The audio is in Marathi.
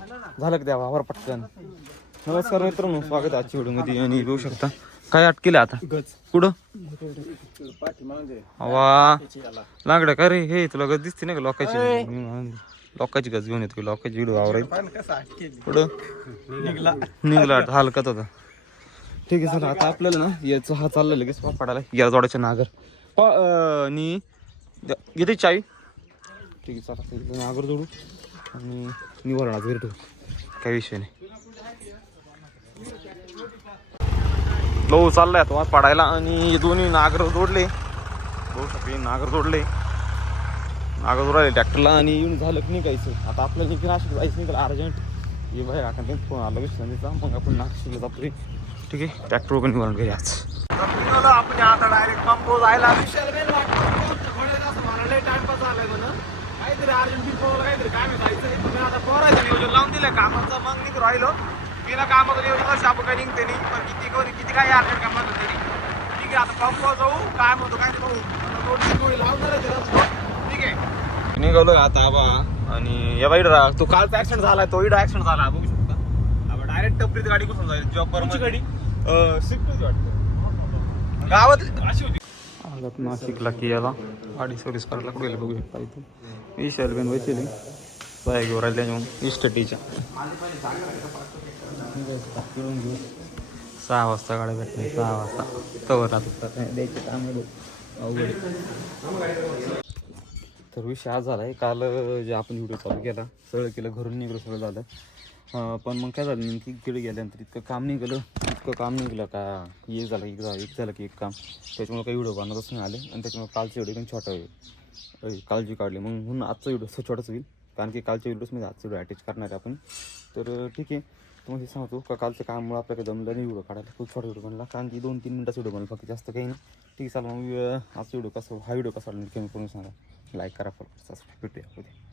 झालं का द्यावा आभार पटकन. नमस्कार मित्रांनो स्वागत आजच्या व्हिडिओमध्ये. आणि बघू शकता काय अटकेलं आता? कुठं? वा. लागलं का रे? हे तुला गज दिसते ना का लोकांची? लोकांची गज घेऊन येतो लोकांची व्हिडिओ आवरायची पुढं निघला. निघला हलकत होता ठीक आहे सर आता आपल्याला ना याचं हा चाललं लगेच पडायला. या जोडाच्या नागर. आणि घेते चावी? ठीक आहे चला नागर जोडू. आणि निवारणाचं भेटू काही विषय नाही. लो चाललाय तो पडायला आणि दोन्ही नागर जोडले. बघू शकते नागर जोडले. नागर जोडायला ट्रॅक्टरला आणि येऊन झालं की निघायचं. आता आपल्याला निघून नाशिक जायचं निघाल अर्जंट. ये बाहेर आता त्यांनी फोन आला विश्रांतीचा मग आपण नाशिकला जातो ठीक आहे? ट्रॅक्टर वगैरे निवारण घरी आज. आपण आता डायरेक्ट पंप जायला. टाइमपास झालाय म्हणून. काहीतरी अर्जंट काहीतरी काम जायचं पण आता पोरायचं नियोजन लावून दिलं. कामाचं मग निघून राहिलो. बिना कामाचं नियोजन आपण काही निघते नाही. पण किती कोणी किती काही अर्जंट काम होतं ठीक आहे आता पंप जाऊ. काय म्हणतो काय ते बघू. रोडची लावणार. ठीक आहे. निघालोय आता बा आणि या बाईड तो कालचा ऍक्सिडेंट झाला तो इडा ऍक्सिडेंट झाला. बघू शकता. आपण डायरेक्ट टपरीत गाडी घुसून जाईल. जॉब गाडी? स्विफ्ट वाटतं गावात अशी होती. आलात नाशिकला की याला. गाडी सर्व्हिस करायला कुठे बघू शकता इथे विशाल बेन बसले बाय घेऊन राहिले त्याच्यामुळे इस्टटीच्या. सहा वाजता गाड्या भेटते सहा वाजता. तवर द्यायचे काम तर विषय आज झाला आहे काल जे आपण व्हिडिओ चालू केला सगळं केलं घरून निघलं सगळं झालं. पण मग काय झालं नेमकी? इकडे गेल्यानंतर इतकं काम निघालं. इतकं काम निघलं का? एक झालं एक झालं एक झालं की एक काम. त्याच्यामुळे काही व्हिडिओ बनवतच नाही आले. आणि त्याच्यामुळे कालचे व्हिडिओ पण छोटा होईल. काळजी काढली. मग म्हणून आजचा व्हिडिओ असं छोटाच होईल. कारण की कालच्या व्हिडिओजमध्ये आजचा व्हिडिओ अटॅच करणार आहे आपण. तर ठीक आहे. तुम्हाला हे सांगतो का कालचं कामामुळे आपल्याकडे जमलं नाही व्हिडिओ काढायला. खूप छोटा व्हिडिओ बनला. कारण की दोन तीन मिनटाचा व्हिडिओ बनला फक्त जास्त काही नाही. ठीक आहे चालेल मग आजचा व्हिडिओ कसा हा व्हिडिओ कसा वाटला कमी करून सांगा. लाईक करा फॉलो सबस्क्राईब भेटूया. उद्या